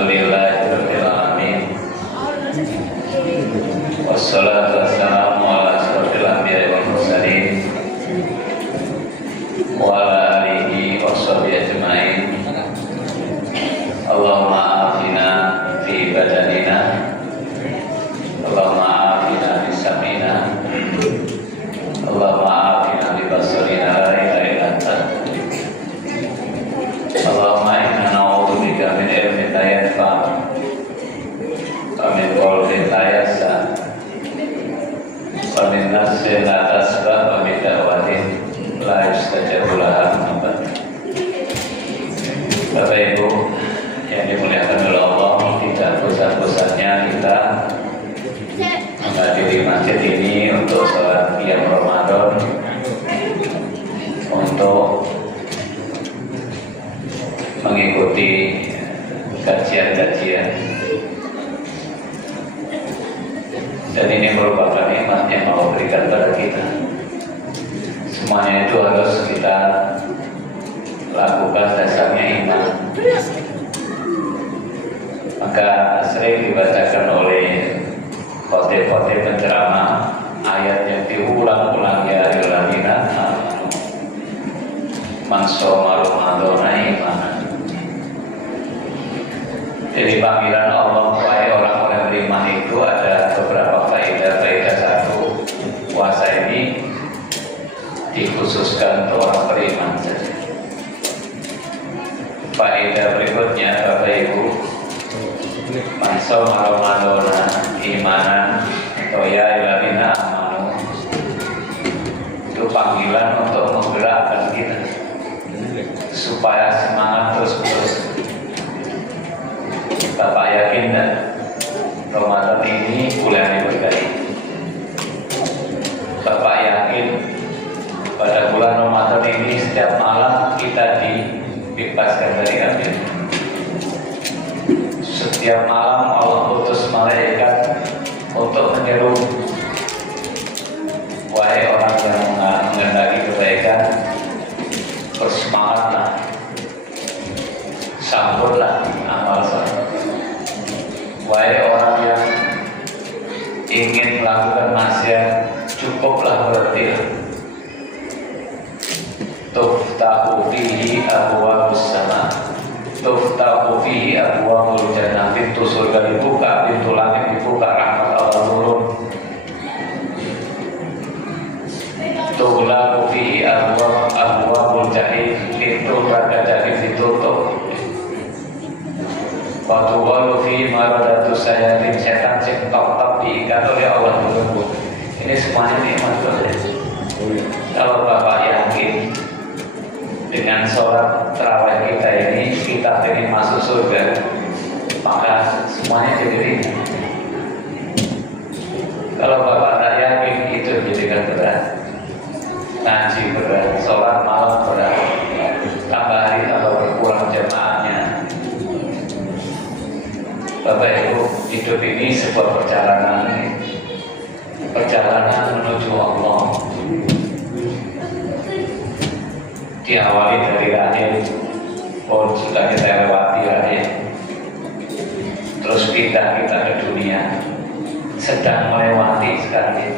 Alhamdulillahirabbil alamin. Wassalatu wassalamu ala asyrofil anbiya'i wal mursalin wa ala alihi washabihi ajmain. Allahumma afina fi badanina, Allahumma afina fi sam'ina, Allahumma afina fi basarina, la ilaha illa anta. Allahumma inna na'udzubika min ilmin la yanfa' wa min qawlin la yahsan wa min nafsin la tasba' wa min da'watin la yustajabu laha. Bapak Ibu yang dimuliakan oleh Allah, tidak bosan-bosannya kita menghadiri masjid ini untuk sholat qiyam Ramadan, untuk mengikuti kajian-kajian, dan ini merupakan nikmat yang Allah berikan pada kita. Semuanya itu harus kita lakukan, dasarnya iman. Maka sering dibacakan oleh khotib-khotib penceramah ayat yang diulang-ulang, ya ayyuhalladzina amanu man shoma ramadhana imanan. Jadi panggilan Allah kepada orang-orang beriman itu ada beberapa faedah. Satu, puasa ini dikhususkan untuk orang beriman saja. Faedah berikutnya, Bapak Ibu, man shoma ramadhana imanan atau ya ayyuhalladzina amanu, itu panggilan untuk menggerakkan kita supaya semangat terus-menerus. Bapak yakin dan Ramadan ini bulan yang berkah. Bapak yakin pada bulan Ramadan ini setiap malam kita dibebaskan dari kafir. Setiap malam Allah utus malaikat untuk menyeru, wahai orang yang menghendaki kebaikan, bersemangatlah, sambutlah amal soleh. Wahai orang yang ingin melakukan maksiat, cukuplah berhenti. Tuftahu fihi abwaabus sama, tuftahu fihi abwaabul jannah, pintu surga dibuka, pintu langit dibuka, rahmat Allah turun. Tughlaqu fihi abwaabul jahim, pintu neraka jahim ditutup. Waktu walu fi maradatu sayatin, setan tok diikat oleh Allah Subhanahu. Ini semuanya nikmat Tuhan. Kalau Bapak yakin dengan sholat tarawih kita ini kita ingin masuk surga, maka semuanya jadi ringan. Kalau Bapak tak yakin, itu jadikan berat. Ngaji berat, sholat malam berat, tambah hari tambah berkurang jemaahnya. Bapak Ibu, hidup ini sebuah perjalanan menuju Allah. Diawali dari lahir, sudah kita lewati lahir, terus kita ke dunia, sedang melewati sekarang.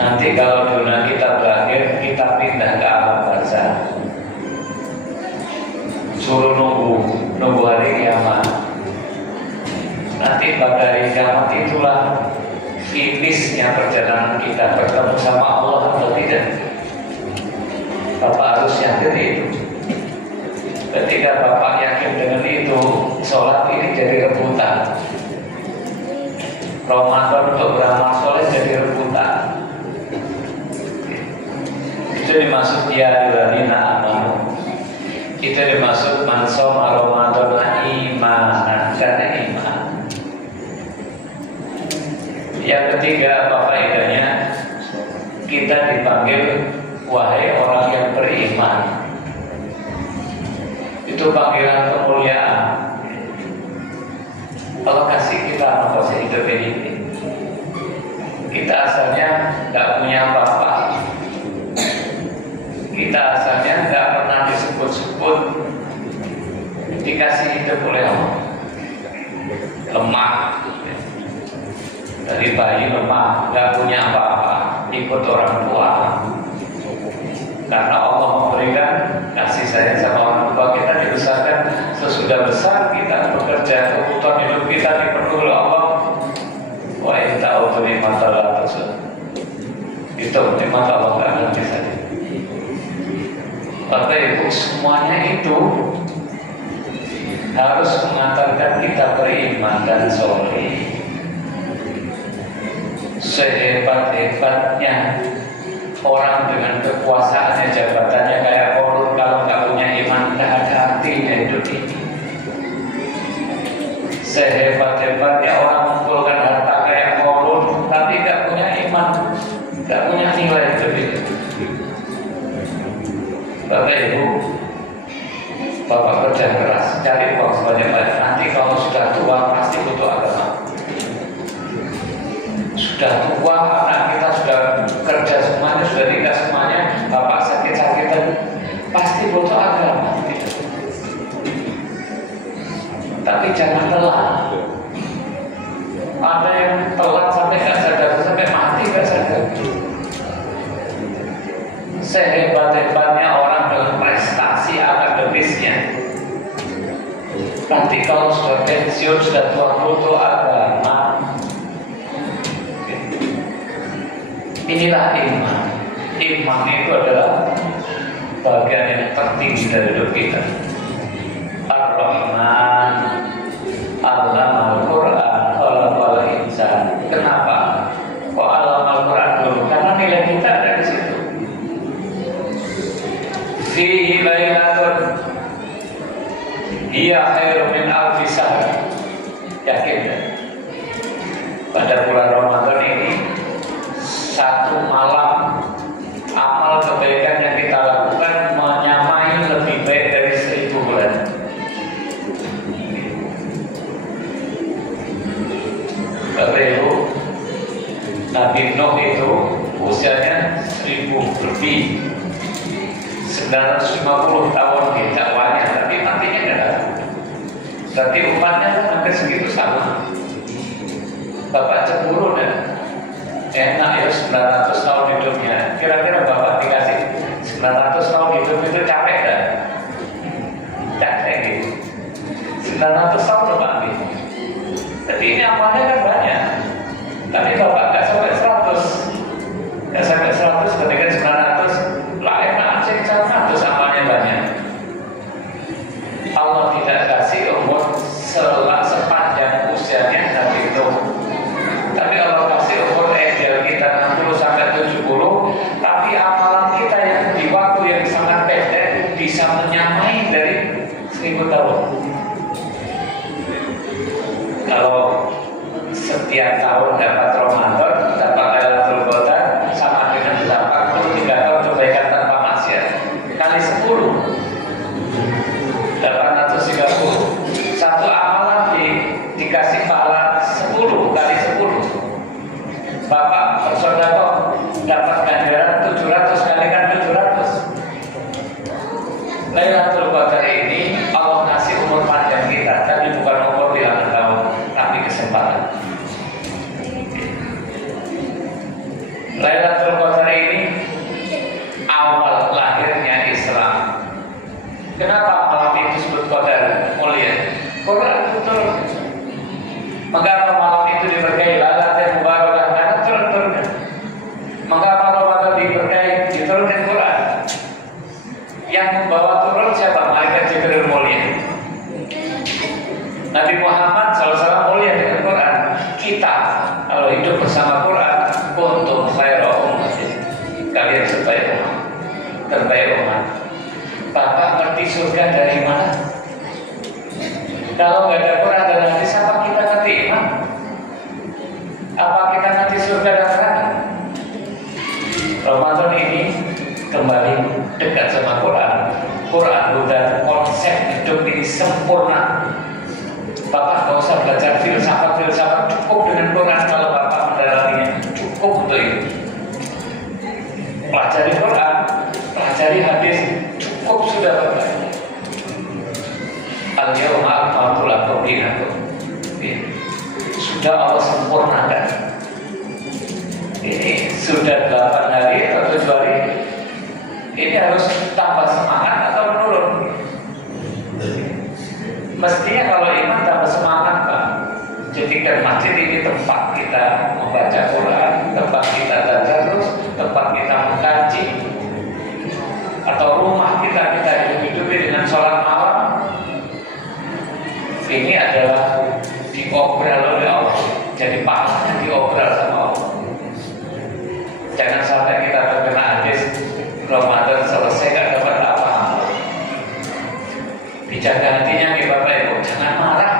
Nanti kalau dunia kita berakhir, kita pindah ke alam barzakh. Suruh nunggu hari kiamat. Nanti pada hari kiamat itulah finishnya perjalanan kita bertemu sama Allah atau tidak. Bapak harus yakin itu. Ketika Bapak yakin dengan itu, sholat ini jadi rebutan. Ramadan untuk beramal soleh jadi rebutan. Itu dimaksud ya ayyuhalladzina amanu. Itu dimaksud man shoma ramadhana imanan, karena iman. Yang ketiga, apa faedahnya? Kita dipanggil wahai orang yang beriman. Itu panggilan kemuliaan. Allah kasih kita masa hidup ini. Kita asalnya nggak punya apa-apa. Kita asalnya nggak pernah disebut-sebut dikasih hidup oleh Allah. Lemah, dari bayi lemah, nggak punya apa-apa, ikut orang tua. Karena Allah memberikan kasih sayang sama orang tua, kita dibesarkan sesudah besar, kita bekerja, kebutuhan hidup kita dipenuhi oleh Allah. Wa in ta'udzu ni'matallahi tuhsuha. Itu nikmat Allah nggak akan bisa. Bapak Ibu, semuanya itu harus mengantarkan kita beriman dan soleh. Sehebat-hebatnya orang dengan kekuasaannya, jabatannya kayak Korun, kalau nggak punya iman, nggak ada artinya hidup ini. Sehebat-hebatnya orang mengumpulkan harta kayak Korun, tapi nggak punya iman, nggak punya nilai hidup ini. Bapak Ibu, Bapak kerja keras, cari uang sebanyak-banyak. Nanti kalau sudah tua pasti butuh agama. Sudah tua, anak kita sudah kerja semuanya, sudah nikah semuanya, bapak sakit-sakitan, pasti butuh agama. Tapi jangan telat. Ada yang telat sampai nggak sadar, sampai mati nggak sadar. Sehebat-hebatnya orang dengan prestasi akademisnya, nanti kalau sudah pensiun, sudah tua, butuh agama. Inilah iman. Iman itu adalah bagian yang tertinggi dari hidup kita. Ar-Rahman Allamal Quran khalaqal insan. Kenapa? Kok Allamal Quran dulu? Karena nilai kita ada di situ. Fihi lailatun hiya khairum min alfi syahr. Yakin kan? Pada bulan Ramadan ini, satu malam amal kebaikan yang kita lakukan menyamai lebih baik dari 1000 bulan. Bapak Ibu, Nabi Nuh itu usianya 1000 lebih, 950 tahun di dakwahnya, tapi matinya tidak ada. Berarti umatnya hampir segitu sama. Bapak cemburu dan enak ya 900 tahun hidupnya. Kira-kira Bapak dikasih 900 tahun hidup itu capek kan? Capek gitu. 900 tahun loh Pak. Jadi ini amalnya kan banyak. Tapi Bapak nggak sampai 100. Nggak sampai 100, ketika 900 lah enak aja 100 amalnya banyak. Allah tidak kasih umur sepanjang usianya Nabi itu. Tapi Allah kasih umur ideal kita 60 sampai 70, tapi amalan kita yang di waktu yang sangat pendek bisa menyamai dari 1000 tahun. Kalau setiap tahun dapat Ramadan, dapat Lailatul Qadar, sama dengan 83 tahun kebaikan tanpa maksiat, kali 10 830. Satu amalan dikasih pahala 10 kali 10. Bapak bersedekah dapat ganjaran 700 kalikan 700. Lailatul Qadar ini Allah kasih umur panjang kita, tapi bukan umur bilangan tahun, tapi kesempatan. Lailatul Qadar ini awal lahirnya Islam. Kenapa malam itu disebut Qadar mulia? Quran betul. Mengapa malam itu diberkahi Lailatul Mubarakah? Karena turun-turun. Mengapa Ramadan diberkahi? Diturunkan Quran. Yang membawa turun siapa? Malaikat Jibril mulia. Nabi Muhammad SAW mulia dengan Quran. Kita kalau hidup bersama Quran, kuntum khairu ummatin. Kalian sebaik umat, terbaik umat. Bapak ngerti surga dari mana? Kalau nggak ada Quran dan hadis, apa kita ngerti iman? Apa kita ngerti surga dan neraka? Ramadan ini kembali dekat sama Quran. Quran udah konsep hidup ini sempurna. Bapak nggak usah belajar filsafat, cukup dengan Quran kalau Bapak mendalaminya, cukup untuk itu. Pelajari Quran, pelajari hadis, cukup sudah Bapak. dinakum. Sudah Allah sempurnakan. Ini sudah 8 hari atau 7 hari. Ini harus tambah semangat atau menurun? Mestinya kalau iman tambah semangat, Pak. Jadikan masjid ini tempat kita membaca Quran, tempat kita tadarus, tempat kita mengkaji, atau rumah kita hidup-hidupi dengan sholat malam. Ini adalah diobral oleh Allah. Jadi pahalanya diobral sama Allah. Jangan sampai kita terkena hadis Ramadan selesai gak dapat apa-apa. Dijaga hatinya nih Bapak Ibu, jangan marah.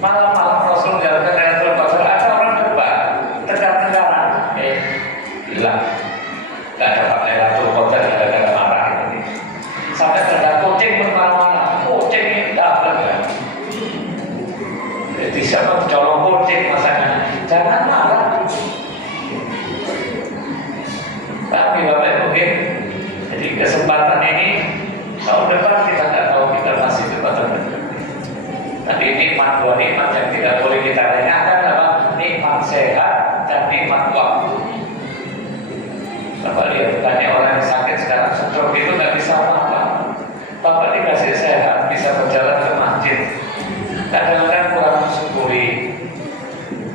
Malam-malam Rasul menjalankan Lailatul Qadar, ada orang berubah tegar-tegaran, hilang, gak dapat Lailatul Qadar, gak marah ini. Sampai ada kucing bermalam-malam, kucing ini dapat kan? Jadi siapa colong kucing masakan? Jangan marah. Tapi Bapak Ibu, jadi kesempatan ini tahun depan kita nggak tahu, kita masih kesempatan. Tapi nikmat dua nikmat yang tidak boleh kita lengahkan apa? Nikmat sehat dan nikmat waktu. Bapak lihat, tanya orang yang sakit sekarang stroke itu nggak bisa apa-apa. Bapak dikasih sehat, bisa berjalan ke masjid. Kadang-kadang kurang syukuri.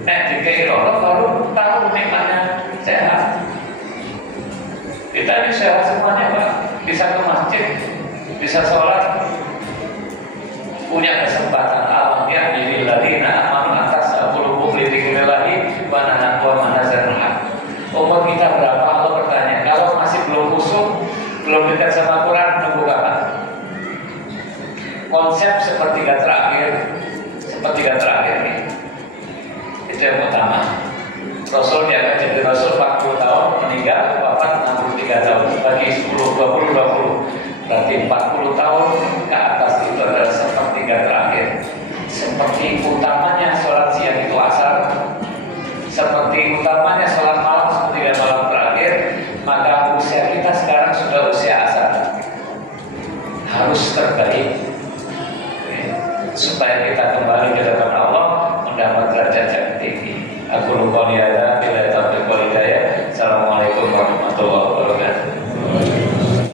Jika Allah baru tahu nikmatnya sehat. Kita ini sehat semuanya Pak, bisa ke masjid, bisa sholat, punya kesempatan alam yang diri ladina aman atas qulubuhum li dzikrillahi wa nahwa manazarna. Umur kita berapa? Allah bertanya. Kalau masih belum khusyuk, belum dekat sama Quran, tunggu kapan? Konsep sepertiga terakhir nih. Itu yang utama. Rasul diangkat jadi Rasul 40 tahun, meninggal wafat 63 tahun, bagi 10, 20, 20. Berarti 40 tahun ke atas itu adalah sepertiga terakhir. Seperti utamanya sholat siang itu asar, seperti utamanya sholat malam sepertiga malam terakhir, maka usia kita sekarang sudah usia asar. Harus terbaik supaya kita kembali ke hadapan Allah mendapat derajat yang tinggi. Aku lupa niada bila taufiq wal hidayah. Assalamualaikum warahmatullahi wabarakatuh.